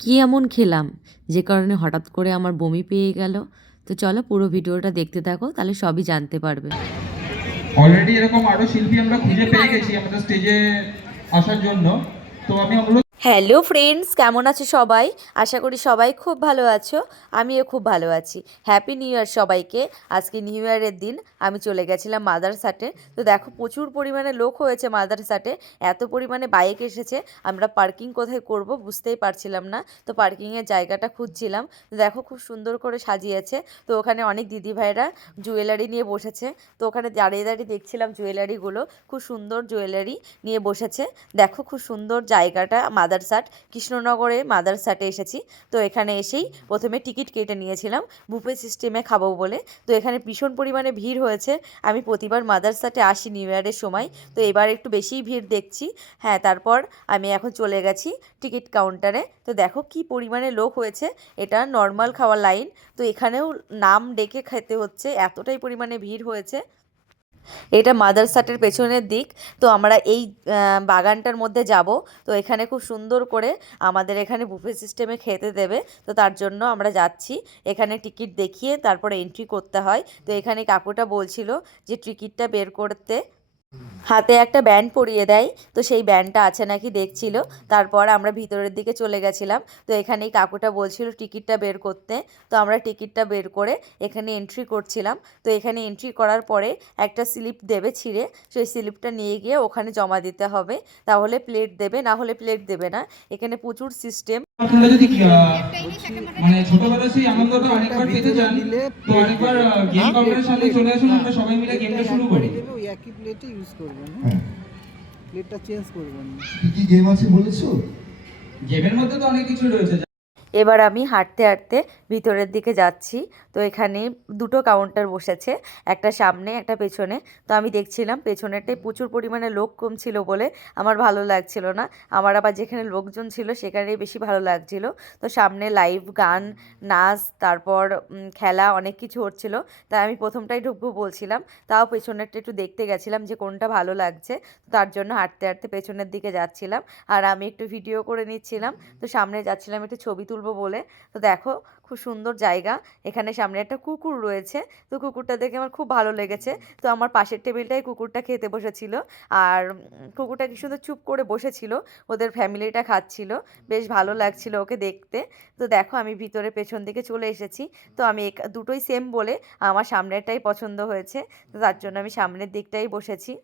কী এমন খেলাম যে কারণে হঠাৎ করে আমার বমি পেয়ে গেল। তো চলো পুরো ভিডিওটা দেখতে থাকো, তাহলে সবই জানতে পারবে। অলরেডি এরকম আরো শিল্পী আমরা খুঁজে পেয়ে গেছি আমাদের স্টেজে আসার জন্য। তো আমি অনুরোধ। হ্যালো ফ্রেন্ডস, কেমন আছো সবাই? আশা করি সবাই খুব ভালো আছো। আমিও খুব ভালো আছি। হ্যাপি নিউ ইয়ার সবাইকে। আজকে নিউ ইয়ারের দিন আমি চলে গেছিলাম মাদারসাটে। তো দেখো প্রচুর পরিমাণে লোক হয়েছে মাদারসাটে। এত পরিমাণে বাইক এসেছে, আমরা পার্কিং কোথায় করব বুঝতেই পারছিলাম না। তো পার্কিংয়ের জায়গাটা খুঁজছিলাম। তো দেখো খুব সুন্দর করে সাজিয়েছে। তো ওখানে অনেক দিদিভাইরা জুয়েলারি নিয়ে বসেছে। তো ওখানে দাঁড়িয়ে দাঁড়িয়ে দেখছিলাম জুয়েলারিগুলো, খুব সুন্দর জুয়েলারি নিয়ে বসেছে। দেখো খুব সুন্দর জায়গাটা। মাদারসাট, কৃষ্ণনগরে মাদারসাটে এসেছি। তো এখানে এসেই প্রথমে টিকিট কেটে নিয়েছিলাম বুফে সিস্টেমে খাবো বলে। তো এখানে ভীষণ পরিমাণে ভিড় হয়েছে। আমি প্রতিবার মাদারসাটে আসি নিউ ইয়ারের সময়, তো এবার একটু বেশিই ভিড় দেখছি। হ্যাঁ, তারপর আমি এখন চলে গেছি টিকিট কাউন্টারে। তো দেখো কি পরিমাণে লোক হয়েছে। এটা নর্মাল খাওয়ার লাইন। তো এখানেও নাম ডেকে খেতে হচ্ছে, এতটাই পরিমাণে ভিড় হয়েছে। এটা মাদারসাটের পেছনের দিক। তো আমরা এই বাগানটার মধ্যে যাব। তো এখানে খুব সুন্দর করে আমাদের এখানে বুফে সিস্টেমে খেতে দেবে। তো তার জন্য আমরা যাচ্ছি। এখানে টিকিট দেখিয়ে তারপরে এন্ট্রি করতে হয়। তো এখানে কাকুটা বলছিল যে টিকিটটা বের করতে হাতে একটা ব্যান্ড পরিয়ে দেয়। তো সেই ব্যান্ডটা আছে নাকি দেখছিল। তারপর আমরা ভিতরের দিকে চলে গেছিলাম। তো এখানেই কাকুটা বলছিল টিকিটটা বের করতে। তো আমরা টিকিটটা বের করে এখানে এন্ট্রি করছিলাম। তো এখানে এন্ট্রি করার পরে একটা স্লিপ দেবে ছিঁড়ে, সেই স্লিপটা নিয়ে গিয়ে ওখানে জমা দিতে হবে। তাহলে প্লেট দেবে, না হলে প্লেট দেবে না। এখানে প্রচুর সিস্টেম। আপনারা যদি মানে ছোটবেলায় সেই আনন্দটা আরেকবার পেতে চান, তো আরেকবার গেম কাউন্টারের সামনে চলে আসুন, আমরা সবাই মিলে গেমটা শুরু করি। ওই একই প্লেটে ইউজ করবেন, হ্যাঁ, প্লেটটা চেঞ্জ করবেন না। কি গেম আছে বলেছো? গেমের মধ্যে তো অনেক কিছু রয়েছে। এবার আমি হাঁটতে হাঁটতে ভিতরের দিকে যাচ্ছি। তো এখানে দুটো কাউন্টার বসেছে, একটা সামনে একটা পেছনে। তো আমি দেখছিলাম পেছনেরটাই প্রচুর পরিমাণে লোক কম ছিল বলে আমার ভালো লাগছিল না। আমার আবার যেখানে লোকজন ছিল সেখানেই বেশি ভালো লাগছিল। তো সামনে লাইভ গান, নাচ, তারপর খেলা অনেক কিছু হচ্ছিল। তাই আমি প্রথমটাই ঢুকবো বলছিলাম, তাও পেছনেরটা একটু দেখতে গেছিলাম যে কোনটা ভালো লাগছে। তার জন্য হাঁটতে হাঁটতে পেছনের দিকে যাচ্ছিলাম। আর আমি একটু ভিডিও করে নিচ্ছিলাম। তো সামনে যাচ্ছিলাম একটু ছবি তুলবো বলে। তো দেখো খুব সুন্দর জায়গা। এখানে সামনে একটা কুকুর রয়েছে। তো কুকুরটা দেখে আমার খুব ভালো লেগেছে। তো আমার পাশের টেবিলটায় কুকুরটা খেতে বসেছিল। আর কুকুরটা কি সুন্দর চুপ করে বসেছিল, ওদের ফ্যামিলিটা খাচ্ছিল। বেশ ভালো লাগছিল ওকে দেখতে। তো দেখো আমি ভিতরে পেছন দিকে চলে এসেছি। তো আমি দুটোই সেম বলে আমার সামনেরটাই পছন্দ হয়েছে। তো তার জন্য আমি সামনের দিকটাই বসেছি।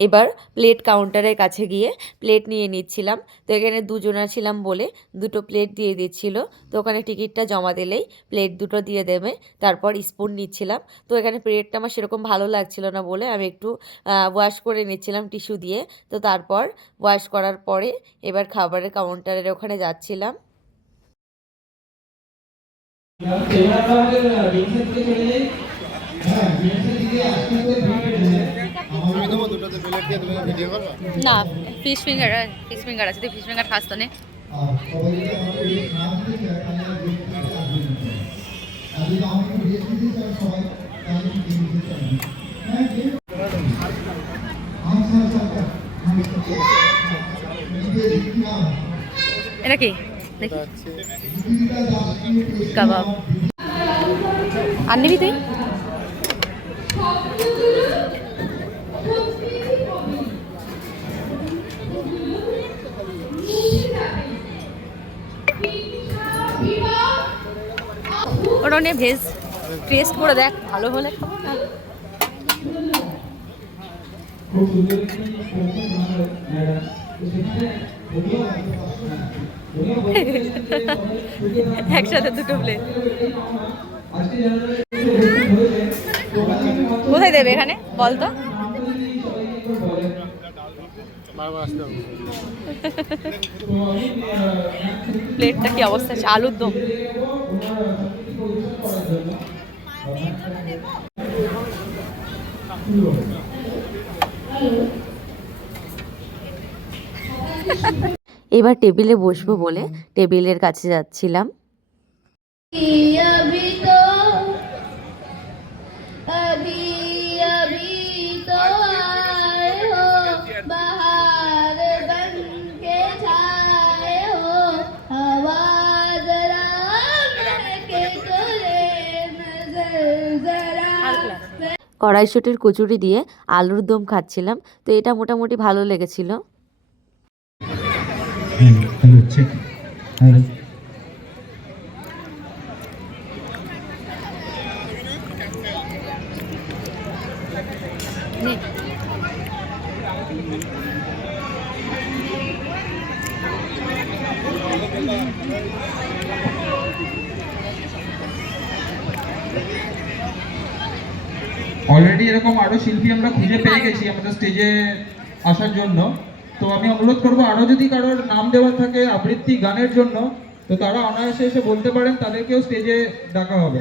এবার প্লেট কাউন্টারের কাছে গিয়ে প্লেট নিয়ে নিচ্ছিলাম। তো এখানে দুজনা ছিলাম বলে দুটো প্লেট দিয়ে দিচ্ছিল। তো ওখানে টিকিটটা জমা দিলেই প্লেট দুটো দিয়ে দেবে। তারপর স্পুন নিচ্ছিলাম। তো এখানে প্লেটটা আমার সেরকম ভালো লাগছিল না বলে আমি একটু ওয়াশ করে নিচ্ছিলাম টিস্যু দিয়ে। তো তারপর ওয়াশ করার পরে এবার খাবারের কাউন্টারের ওখানে যাচ্ছিলাম। না, ফিশ ফিঙ্গার আছে, তুই ফিশ ফিঙ্গার খাস তো নে। এটা কি দেখি, কাবাব আর নিবি তুই? ওটা নিয়ে ভেজ টেস্ট করে দেখ, ভালো হলে খাবো না। একসাথে দুটো প্লেট কোথায় দেবে এখানে বল তো? প্লেটটা কি অবস্থা আছে? আলুর দম। এবার টেবিলে বসবো বলে টেবিলের কাছে যাচ্ছিলাম। কড়াইশুঁটির কচুরি দিয়ে আলুর দম খাচ্ছিলাম, তো এটা মোটামুটি ভালো লেগেছিল। হ্যালো চেক হ্যালো অলরেডি এরকম আরো শিল্পী আমরা খুঁজে পেয়ে গেছি আমাদের স্টেজে আসার জন্য। তো আমি অনুরোধ করবো আরো যদি কারোর নাম দেওয়া থাকে আবৃত্তি গানের জন্য, তো তারা অনায়াসে এসে বলতে পারেন, তাদেরকেও স্টেজে ডাকা হবে।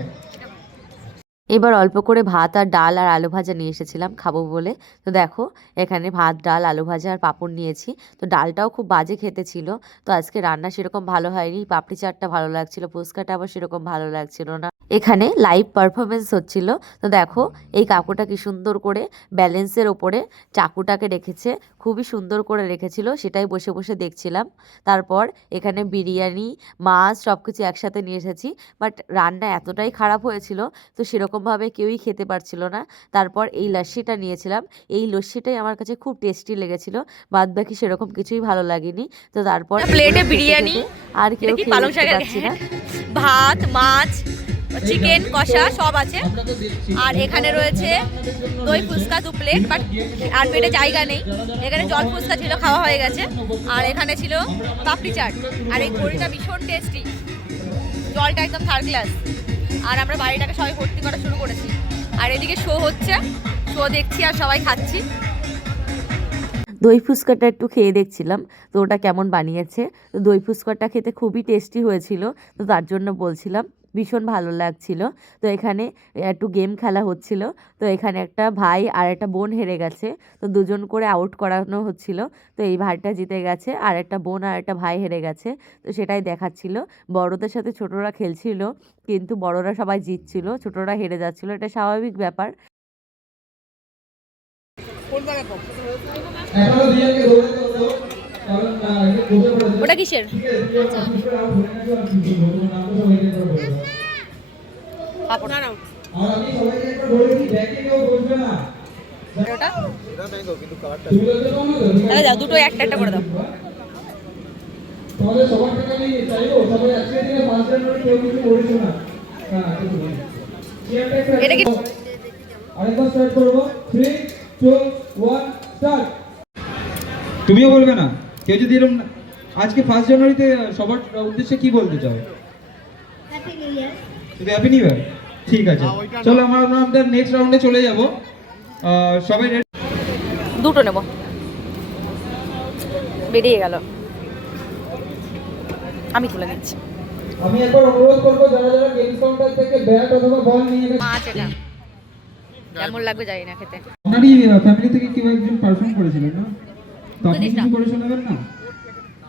এবার অল্প করে ভাত আর ডাল আর আলু ভাজা নিয়ে এসেছিলাম খাবো বলে। তো দেখো এখানে ভাত, ডাল, আলু ভাজা আর পাঁপড় নিয়েছি। তো ডালটাও খুব বাজে খেতে ছিল। তো আজকে রান্না সেরকম ভালো হয়নি। পাপড়ি চাটটা ভালো লাগছিল, ফুচকাটা আবার সেরকম ভালো লাগছিল না। এখানে লাইভ পারফরমেন্স হচ্ছিল। তো দেখো এই কাকুটা কি সুন্দর করে ব্যালেন্সের ওপরে চাকুটাকে রেখেছে, খুবই সুন্দর করে রেখেছিল, সেটাই বসে বসে দেখছিলাম। তারপর এখানে বিরিয়ানি, মাছ সব কিছু একসাথে নিয়ে এসেছি। বাট রান্না এতটাই খারাপ হয়েছিল, তো সেরকমভাবে কেউই খেতে পারছিল না। তারপর এই লস্যিটা নিয়েছিলাম। এই লস্যিটাই আমার কাছে খুব টেস্টি লেগেছিল, বাদ বাকি সেরকম কিছুই ভালো লাগেনি। তো তারপর প্লেটে এগুলো খেতে বিরিয়ানি, খেতে আর কেউ এটা কি খেয়ে পালং উঠতে শাকের পারছি না। ভাত, মাছ, চিকেন কষা সব আছে। আমরা তো দেখছি আর এখানে রয়েছে দই ফুচকা 2 প্লেট, বাট আর পেটে জায়গা নেই। এখানে জল ফুচকা ছিল, খাওয়া হয়ে গেছে। আর এখানে ছিল পাপড়ি চাট, আর এই দইটা ভীষণ টেস্টি, জলটা একদম থার্ড ক্লাস। আর আমরা বাড়িটাকে সবাই ভর্তি করা শুরু করেছি। আর এদিকে শো হচ্ছে, শো দেখছি আর সবাই খাচ্ছি। দই ফুচকাটা একটু খেয়ে দেখছিলাম, তো ওটা কেমন বানিয়েছে। তো দই ফুচকাটা খেতে খুবই টেস্টি হয়েছিল, তো তার জন্য বলছিলাম ভীষণ ভালো লাগছিল। তো এখানে একটু গেম খেলা হচ্ছিল। তো এখানে একটা ভাই আর একটা বোন হেরে গেছে, তো দুজন করে আউট করানো হচ্ছিল। তো এই ভাইটা জিতে গেছে, আর একটা বোন আর একটা ভাই হেরে গেছে। তো সেটাই দেখাচ্ছিল। বড়দের সাথে ছোটরা খেলছিল, কিন্তু বড়রা সবাই জিতছিল, ছোটরা হেরে যাচ্ছিল, এটা স্বাভাবিক ব্যাপার। এখনো দিয়াকে দৌড়াতে হতো, কারণ এটা বসে পড়েছে। ওটা কিসের? ঠিক আছে, তুই আমার পিছনে আউট হয়ে গেছিস, আমি কিছু বলবো না, নামটা সবাইকে একবার বলে দাও। পাপড় না নাও আর আমি সবাইকে একবার বলে দিই, ব্যাকে কেউ বসবে না। ওটা। তুমি বলতে পারো না তো? ঠিক তাহলে আছে। দাও, দুটো একটা একটা করে দাও। তাহলে সবার টাকা নিয়ে চাইবো, সবাই আজকে দিনে 5 জানুয়ারি কেউ কিছু বলিস না। হ্যাঁ, কিছু বলি। চেয়ারটা একটু এটা কি? আরেকবার স্টার্ট করবো। 3, 2, 1 স্টার্ট। তুমিও বলবে না কেউ যদি এরকম আজকে 1 জানুয়ারিতে সবার উদ্দেশ্যে কি বলতে চাও? Happy new year. শুধু হ্যাপি নিউ ইয়ার। ঠিক আছে, চলো আমরা আমাদের নেক্সট রাউন্ডে চলে যাব। সবাই ready? দুটো নেব, বেরিয়ে গেল। আমি তুলে নিচ্ছি। আমি একবার অনুরোধ করবো যারা যারা গেমস কাউন্টার থেকে ব্যাট অথবা বল নিয়ে গেছে, মাছ এটা কেমন লাগবে জানি না খেতে। আপনারই ফ্যামিলি থেকে কেউ একজন পারফর্ম করেছিলেন না, তো আপনি কিছু করে শোনাবেন না?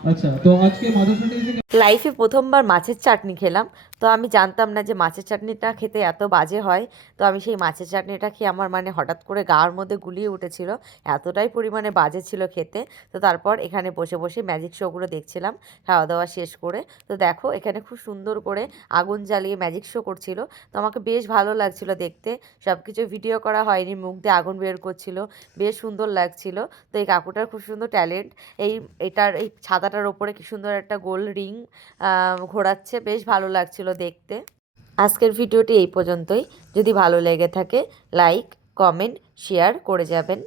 আচ্ছা, তো আজকে মাদার্স ডে এসে লাইফে প্রথমবার মাছের চাটনি খেলাম। তো আমি জানতাম না যে মাছের চাটনিটা খেতে এত বাজে হয়। তো আমি সেই মাছের চাটনিটা খেয়ে আমার মানে হঠাৎ করে গার মধ্যে গুলিয়ে উঠেছিল, এতটাই পরিমাণে বাজে ছিল খেতে। তো তারপর এখানে বসে বসে ম্যাজিক শোগুলো দেখছিলাম খাওয়া দাওয়া শেষ করে। তো দেখো এখানে খুব সুন্দর করে আগুন জ্বালিয়ে ম্যাজিক শো করছিল, তো আমাকে বেশ ভালো লাগছিল দেখতে। সব কিছু ভিডিও করা হয়নি, মুখ দিয়ে আগুন বের করছিল, বেশ সুন্দর লাগছিল। তো এই কাকুটার খুব সুন্দর ট্যালেন্ট। এটার এই ছাতাটার ওপরে কি সুন্দর একটা গোল রিং ঘোরাচ্ছে, বেশ ভালো লাগছিল দেখতে। আজকের ভিডিওটি এই পর্যন্তই। যদি ভালো লেগে থাকে লাইক, কমেন্ট, শেয়ার করে যাবেন।